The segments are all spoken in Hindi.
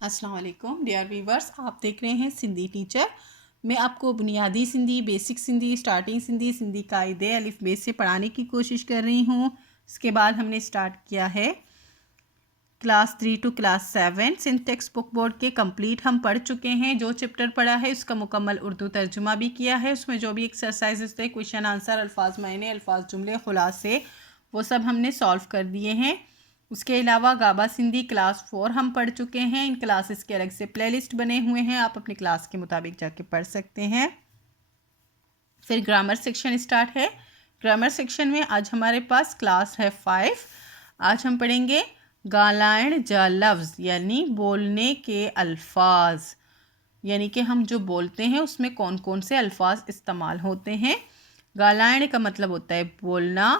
अस्सलाम वालेकुम डियर व्यूवर्स, आप देख रहे हैं सिंधी टीचर। मैं आपको बुनियादी सिंधी, बेसिक सिंधी, स्टार्टिंग सिंधी, सिंधी कायदे अलिफ बे से पढ़ाने की कोशिश कर रही हूँ। इसके बाद हमने स्टार्ट किया है class 3 to class 7 Sindh textbook board के कंप्लीट हम पढ़ चुके हैं। जो चैप्टर पढ़ा है उसका मुकम्मल उर्दू तर्जुमा भी किया है। उसमें जो भी एक्सरसाइजेस थे, क्वेश्चन आंसर, अल्फाज मायने, अल्फाज जुमले, खुलासे, वो सब हमने सॉल्व कर दिए हैं। उसके अलावा गाबा सिंधी क्लास 4 हम पढ़ चुके हैं। इन क्लासेस के अलग से प्लेलिस्ट बने हुए हैं, आप अपनी क्लास के मुताबिक जाके पढ़ सकते हैं। फिर ग्रामर सेक्शन स्टार्ट है। ग्रामर सेक्शन में आज हमारे पास क्लास है 5। आज हम पढ़ेंगे गालायण जा लफ्ज़, यानी बोलने के अल्फाज, यानी कि हम जो बोलते हैं उसमें कौन कौन से अल्फाज इस्तेमाल होते हैं। गालायण का मतलब होता है बोलना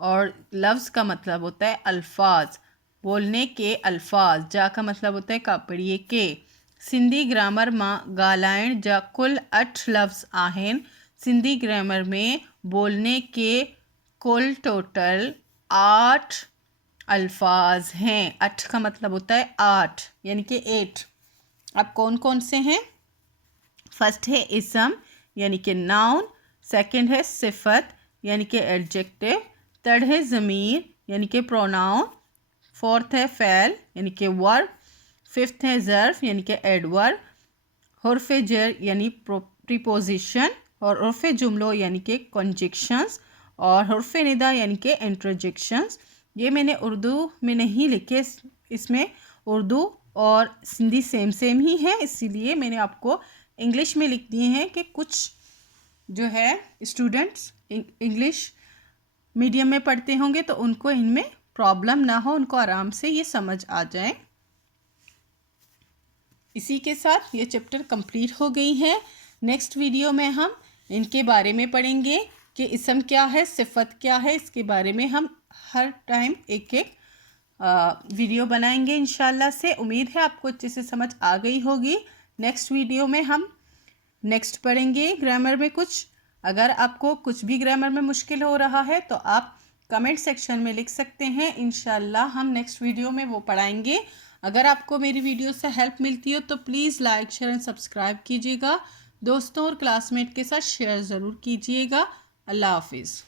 और लफ्ज़ का मतलब होता है अल्फाज। बोलने के अल्फाज, जा का मतलब होता है कापड़िए के। सिंधी ग्रामर में गालायण जा कुल 8 लफ्ज़ आहिन। सिंधी ग्रामर में बोलने के कुल टोटल 8 अल्फाज हैं। 8 का मतलब होता है 8, यानी कि 8। अब कौन कौन से हैं? फर्स्ट है इसम, यानी कि नाउन। सेकंड है सिफत, यानी कि एडजेक्टिव। थर्ड है ज़मीर, यानी कि प्रोनाउन। फोर्थ है फ़ैल, यानी कि वर्ब। फिफ्थ है ज़र्फ़, यानी कि एडवर्ब। हुर्फ़ जर यानी प्रीपोजिशन, और उर्फ़ जुमलो यानी कि कंजक्शंस, और हुर्फ़ निदा यानी कि इंटरजेक्शंस। ये मैंने उर्दू में नहीं लिखे, इसमें उर्दू और सिंधी सेम सेम ही है, इसीलिए मैंने आपको इंग्लिश में लिख दिए हैं कि कुछ जो है स्टूडेंट्स इंग्लिश मीडियम में पढ़ते होंगे तो उनको इनमें प्रॉब्लम ना हो, उनको आराम से ये समझ आ जाए। इसी के साथ ये चैप्टर कंप्लीट हो गई है। नेक्स्ट वीडियो में हम इनके बारे में पढ़ेंगे कि इसम क्या है, सिफत क्या है। इसके बारे में हम हर टाइम एक एक वीडियो बनाएंगे इंशाल्लाह से। उम्मीद है आपको अच्छे से समझ आ गई होगी। नेक्स्ट वीडियो में हम नेक्स्ट पढ़ेंगे ग्रामर में कुछ। अगर आपको कुछ भी ग्रामर में मुश्किल हो रहा है तो आप कमेंट सेक्शन में लिख सकते हैं, इंशाल्लाह हम नेक्स्ट वीडियो में वो पढ़ाएंगे। अगर आपको मेरी वीडियो से हेल्प मिलती हो तो please like, share and subscribe कीजिएगा। दोस्तों और क्लासमेट के साथ शेयर ज़रूर कीजिएगा। अल्लाह हाफिज़।